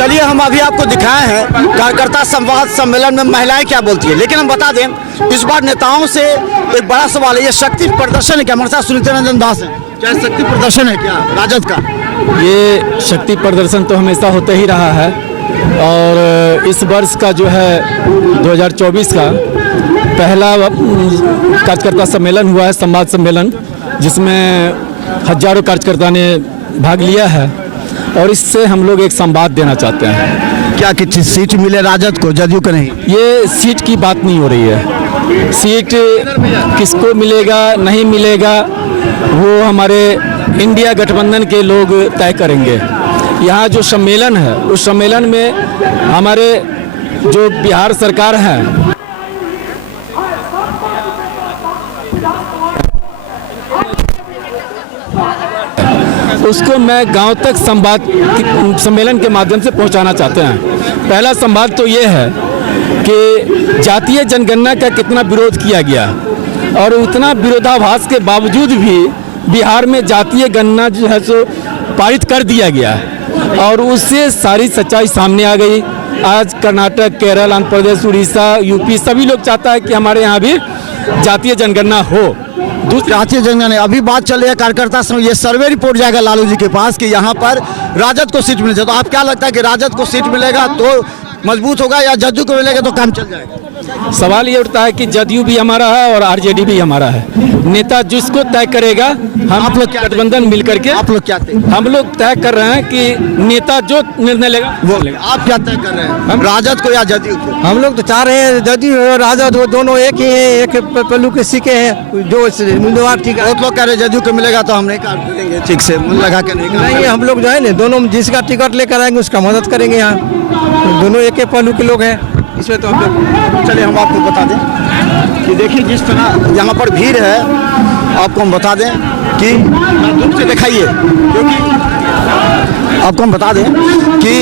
चलिए हम अभी आपको दिखाए हैं कार्यकर्ता संवाद सम्मेलन में महिलाएं क्या बोलती है, लेकिन हम बता दें इस बार नेताओं से एक बड़ा सवाल है, ये शक्ति प्रदर्शन है क्या? हमारे साथ सुनीता रंजन दास है, क्या शक्ति प्रदर्शन है क्या राजद का? ये शक्ति प्रदर्शन तो हमेशा होता ही रहा है और इस वर्ष का जो है 2024 का पहला कार्यकर्ता सम्मेलन हुआ है, संवाद सम्मेलन, जिसमें हजारों कार्यकर्ता ने भाग लिया है और इससे हम लोग एक संवाद देना चाहते हैं। क्या किसी सीट मिले राजद को, जदयू को नहीं? ये सीट की बात नहीं हो रही है, सीट किसको मिलेगा नहीं मिलेगा वो हमारे इंडिया गठबंधन के लोग तय करेंगे। यहाँ जो सम्मेलन है उस सम्मेलन में हमारे जो बिहार सरकार है उसको मैं गांव तक संवाद सम्मेलन के माध्यम से पहुंचाना चाहते हैं। पहला संवाद तो ये है कि जातीय जनगणना का कितना विरोध किया गया और उतना विरोधाभास के बावजूद भी बिहार में जातीय गणना जो है सो पारित कर दिया गया और उससे सारी सच्चाई सामने आ गई। आज कर्नाटक, केरल, आंध्र प्रदेश, उड़ीसा, यूपी सभी लोग चाहता है कि हमारे यहाँ भी जातीय जनगणना हो। जातीय जनगणना अभी बात चल रही है कार्यकर्ता समय, ये सर्वे रिपोर्ट जाएगा लालू जी के पास कि यहाँ पर राजद को सीट मिल जाए, तो आप क्या लगता है कि राजद को सीट मिलेगा तो मजबूत होगा या जदयू को मिलेगा तो काम चल जाएगा? सवाल ये उठता है कि जदयू भी हमारा है और आरजेडी भी हमारा है। नेता जिसको तय करेगा, हम आप लोग गठबंधन मिल करके आप लोग क्या हम लोग तय कर रहे हैं कि नेता जो निर्णय लेगा वो लेगा। आप क्या तय कर रहे हैं, हम राजद को या जदयू को? हम लोग तो चाह रहे हैं जदयू और राजद वो दोनों एक ही है, एक पल्लू के सिक्के हैं, जो उम्मीदवार ठीक है। बहुत लोग कह रहे हैं जदयू को मिलेगा तो हम नहीं काम करेंगे ठीक से, मन लगा के नहीं, हम लोग जो है ना दोनों जिसका टिकट लेकर आएंगे उसका मदद करेंगे। यहाँ दोनों एक पल्लू के लोग हैं, इसमें तो हम लोग चलिए हम आपको बता दें कि देखिए जिस तरह यहाँ पर भीड़ है, आपको हम बता दें कि दूर से दिखाइए, क्योंकि आपको हम बता दें कि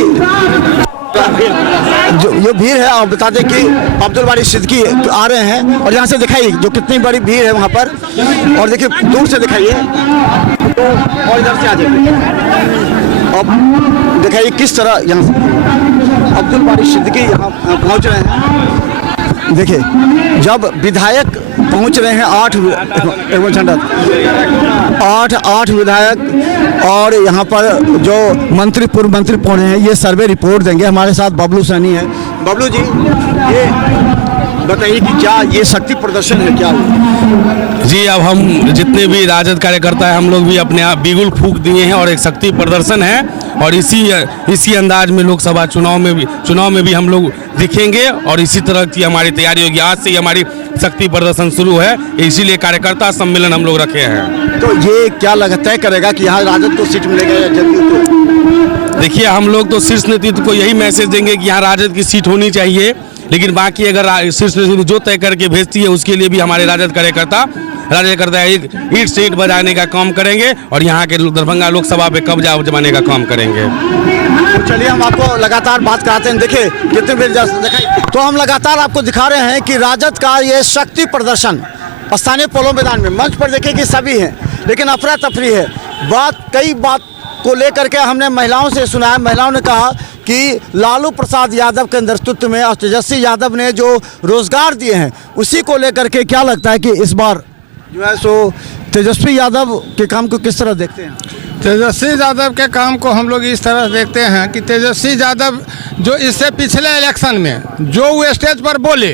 जो ये भीड़ है, आप बता दें कि अब्दुल बारी सिद्दीकी आ रहे हैं और यहाँ से दिखाइए जो कितनी बड़ी भीड़ है वहाँ पर, और देखिए दूर से दिखाइए और इधर से आ जाइए, अब दिखाइए किस तरह यहाँ से अब्दुल बारी सिद्दीकी यहाँ पहुँच रहे हैं। देखिए जब विधायक पहुँच रहे हैं आठ विधायक और यहाँ पर जो मंत्री पूर्व मंत्री पहुँचे हैं, ये सर्वे रिपोर्ट देंगे। हमारे साथ बबलू सैनी है। बबलू जी, ये बताइए कि क्या ये शक्ति प्रदर्शन है क्या? जी, अब हम जितने भी राजद कार्यकर्ता हैं हम लोग भी अपने आप बिगुल फूंक दिए हैं और एक शक्ति प्रदर्शन है और इसी अंदाज में लोकसभा चुनाव में भी हम लोग दिखेंगे और इसी तरह की हमारी तैयारी होगी। आज से ही हमारी शक्ति प्रदर्शन शुरू है, इसीलिए कार्यकर्ता सम्मेलन हम लोग रखे हैं। तो ये क्या तय करेगा कि यहाँ राजद को सीट मिलेगा या जदयू को? देखिए, हम लोग तो शीर्ष नेतृत्व को यही मैसेज देंगे कि यहाँ राजद की सीट होनी चाहिए, लेकिन बाकी अगर शीर्ष नेतृत्व जो तय करके भेजती है उसके लिए भी हमारे राजद कार्यकर्ता एक ईंट से ईंट बजाने का काम करेंगे और यहाँ के दरभंगा लोकसभा पे कब्जा जमाने का काम करेंगे। तो चलिए हम आपको लगातार बात कराते हैं। देखिए कितने भी दिखाई, तो हम लगातार आपको दिखा रहे हैं कि राजद का ये शक्ति प्रदर्शन स्थानीय पोलो मैदान में, मंच पर देखिए कि सभी हैं लेकिन अफरा तफरी है। कई बात को लेकर के हमने महिलाओं से सुना है। महिलाओं ने कहा कि लालू प्रसाद यादव के नेतृत्व में और तेजस्वी यादव ने जो रोजगार दिए हैं उसी को लेकर के क्या लगता है कि इस बार जो है सो तेजस्वी यादव के काम को किस तरह देखते हैं? तेजस्वी यादव के काम को हम लोग इस तरह देखते हैं कि तेजस्वी यादव जो इससे पिछले इलेक्शन में जो वो स्टेज पर बोले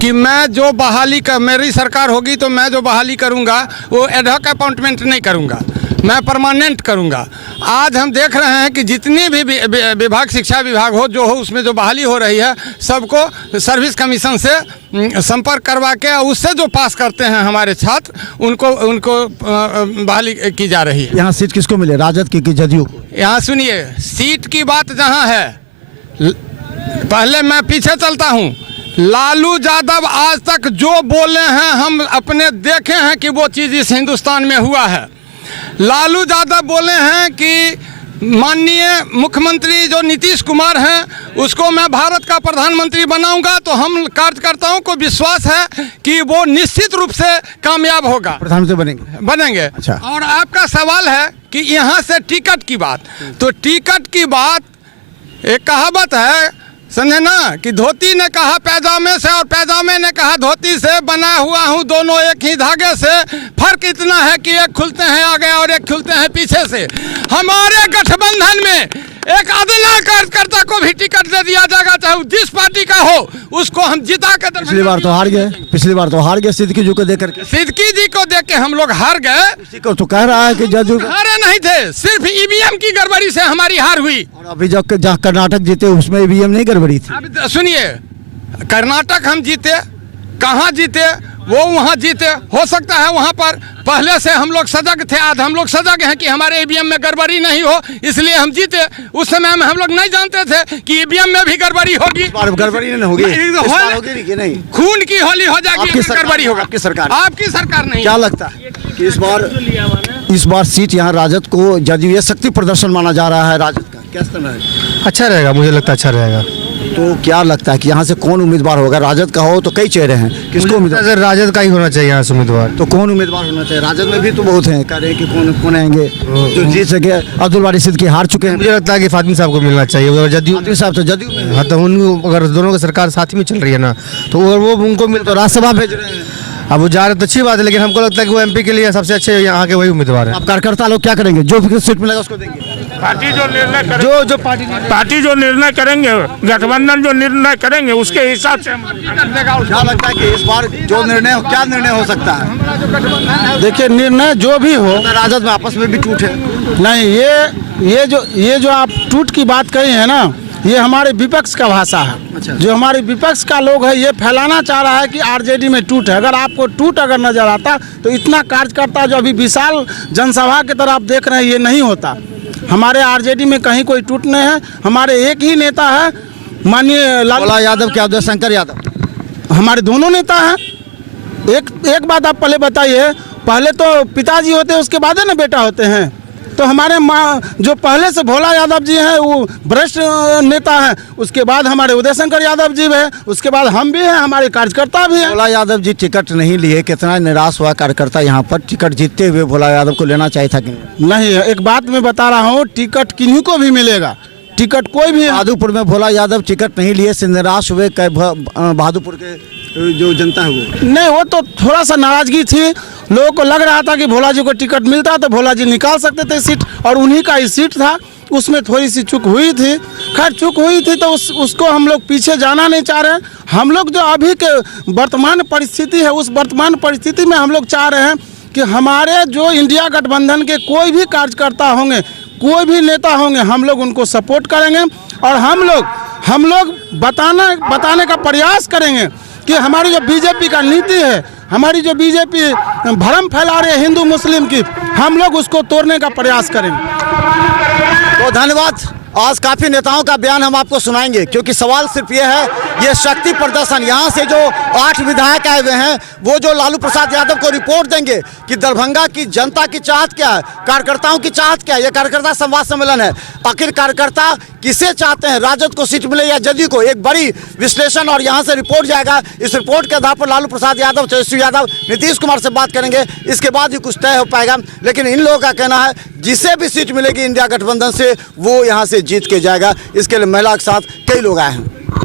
कि मैं जो बहाली कर मेरी सरकार होगी तो मैं जो बहाली करूंगा वो एडहॉक अपॉइंटमेंट नहीं करूंगा, मैं परमानेंट करूंगा। आज हम देख रहे हैं कि जितनी भी विभाग, शिक्षा विभाग हो जो हो, उसमें जो बहाली हो रही है सबको सर्विस कमीशन से संपर्क करवा के उससे जो पास करते हैं हमारे छात्र उनको बहाली की जा रही है। यहाँ सीट किसको मिले, राजद की कि जदयू को? यहाँ सुनिए, सीट की बात जहाँ है, पहले मैं पीछे चलता हूँ। लालू यादव आज तक जो बोले हैं हम अपने देखे हैं कि वो चीज़ इस हिंदुस्तान में हुआ है। लालू यादव बोले हैं कि माननीय मुख्यमंत्री जो नीतीश कुमार हैं उसको मैं भारत का प्रधानमंत्री बनाऊंगा, तो हम कार्यकर्ताओं को विश्वास है कि वो निश्चित रूप से कामयाब होगा, प्रधानमंत्री बनेंगे। अच्छा। और आपका सवाल है कि यहाँ से टिकट की बात, तो टिकट की बात एक कहावत है, समझे ना, कि धोती ने कहा पैजामे से और पैजामे ने कहा धोती से, बना हुआ हूँ दोनों एक ही धागे से, फर्क इतना है कि एक खुलते हैं आगे और एक खुलते हैं पीछे से। हमारे गठबंधन में एक अदना कार्यकर्ता को भी टिकट दे दिया जाएगा, चाहे वो जिस पार्टी का हो, उसको हम जिता के। पिछली बार तो हार गए सिद्दीकी जी को देकर के। सिद्दीकी जी को देख के हम लोग हार गए। इसी को तो कह रहा है कि जदयू हारे नहीं थे, सिर्फ ईवीएम की गड़बड़ी से हमारी हार हुई। और अभी जब जहाँ कर्नाटक जीते उसमें ईवीएम नहीं गड़बड़ी थी। अब सुनिए, कर्नाटक हम जीते, कहाँ जीते, वो वहाँ जीते, हो सकता है वहाँ पर पहले से हम लोग सजग थे, आज हम लोग सजग हैं कि हमारे ईवीएम में गड़बड़ी नहीं हो, इसलिए हम जीते। उस समय में हम लोग नहीं जानते थे कि ईवीएम में भी गड़बड़ी होगी। गड़बड़ी नहीं होगी, होगी कि नहीं? खून की होली हो जाएगी, गड़बड़ी होगा। आपकी सरकार, आपकी सरकार नहीं। क्या लगता है कि इस बार सीट यहाँ राजद को, जदयू ये शक्ति प्रदर्शन माना जा रहा है राजद का, कैसा रहेगा? अच्छा रहेगा, मुझे लगता है अच्छा रहेगा। तो क्या लगता है कि यहाँ से कौन उम्मीदवार होगा? राजद का हो तो कई चेहरे हैं, किसको उम्मीदवार? राजद का ही होना चाहिए यहाँ से उम्मीदवार। तो कौन उम्मीदवार होना चाहिए? राजद में भी तो बहुत हैं, कह रहे हैं कि कौन आएंगे जो जीत सके। अब्दुल बारी सिद्दीकी हार चुके हैं। मुझे लगता है कि फातिमी साहब को मिलना चाहिए, जदयू फातिमी साहब तो जदयू में हैं। हाँ, तो उनको अगर दोनों की सरकार साथ में चल रही है ना, तो वो उनको मिल, तो राज्यसभा भेज रहे हैं। अब वो जा रहे तो अच्छी बात है, लेकिन हमको लगता है कि वो एमपी के लिए सबसे अच्छे यहाँ के वही उम्मीदवार है। अब कार्यकर्ता लोग क्या करेंगे? जो भी सीट मिलेगा उसको देंगे। पार्टी जो निर्णय करे, जो पार्टी जो निर्णय करेंगे, गठबंधन जो निर्णय करेंगे उसके हिसाब से क्या लगता है कि इस बार जो निर्णय, क्या निर्णय हो सकता है? देखिए, निर्णय जो भी हो, राजद में आपस में भी टूट है। नहीं, ये जो आप टूट की बात कही है ना, ये हमारे विपक्ष का भाषा है। जो हमारे विपक्ष का लोग है, ये फैलाना चाह रहा है कि आरजेडी में टूट है। अगर आपको टूट अगर नजर आता तो इतना कार्यकर्ता जो अभी विशाल जनसभा की तरह आप देख रहे हैं, ये नहीं होता। हमारे आरजेडी में कहीं कोई टूट नहीं है। हमारे एक ही नेता है, माननीय लालू यादव क्या उदय शंकर यादव, हमारे दोनों नेता हैं। एक बात आप पहले बताइए, पहले तो पिताजी होते हैं, उसके बाद है ना बेटा होते हैं। तो हमारे माँ जो पहले से भोला यादव जी हैं, वो वरिष्ठ नेता हैं। उसके बाद हमारे उदय शंकर यादव जी हैं, उसके बाद हम भी हैं, हमारे कार्यकर्ता भी हैं। भोला यादव जी टिकट नहीं लिए, कितना निराश हुआ कार्यकर्ता यहाँ पर। टिकट जीतते हुए भोला यादव को लेना चाहिए था कि नहीं? एक बात मैं बता रहा हूँ, टिकट किन्हीं को भी मिलेगा, टिकट कोई भी। बहादुरपुर में भोला यादव टिकट नहीं लिए से निराश हुए बहादुरपुर के जो जनता है वो नहीं, वो तो थोड़ा सा नाराजगी थी। लोगों को लग रहा था कि भोला जी को टिकट मिलता तो भोला जी निकाल सकते थे सीट, और उन्हीं का ही सीट था। उसमें थोड़ी सी चूक हुई थी। खैर, चूक हुई थी तो उसको हम लोग पीछे जाना नहीं चाह रहे। हम लोग जो अभी के वर्तमान परिस्थिति है, उस वर्तमान परिस्थिति में हम लोग चाह रहे हैं कि हमारे जो इंडिया गठबंधन के कोई भी कार्यकर्ता होंगे, कोई भी नेता होंगे, हम लोग उनको सपोर्ट करेंगे। और हम लोग बताने का प्रयास करेंगे कि हमारी जो बीजेपी का नीति है, हमारी जो बीजेपी भ्रम फैला रही है हिंदू मुस्लिम की, हम लोग उसको तोड़ने का प्रयास करेंगे। तो धन्यवाद। आज काफ़ी नेताओं का बयान हम आपको सुनाएंगे, क्योंकि सवाल सिर्फ ये है, ये शक्ति प्रदर्शन यहाँ से जो 8 विधायक आए हुए हैं, वो जो लालू प्रसाद यादव को रिपोर्ट देंगे कि दरभंगा की जनता की चाहत क्या है, कार्यकर्ताओं की चाहत क्या है। ये कार्यकर्ता संवाद सम्मेलन है। आखिर कार्यकर्ता किसे चाहते हैं, राजद को सीट मिले या जदयू को? एक बड़ी विश्लेषण और यहाँ से रिपोर्ट जाएगा। इस रिपोर्ट के आधार पर लालू प्रसाद यादव, तेजस्वी यादव, नीतीश कुमार से बात करेंगे। इसके बाद ही कुछ तय हो पाएगा। लेकिन इन लोगों का कहना है, जिसे भी सीट मिलेगी इंडिया गठबंधन से, वो यहाँ से जीत के जाएगा। इसके लिए महिला के साथ कई लोग आए हैं।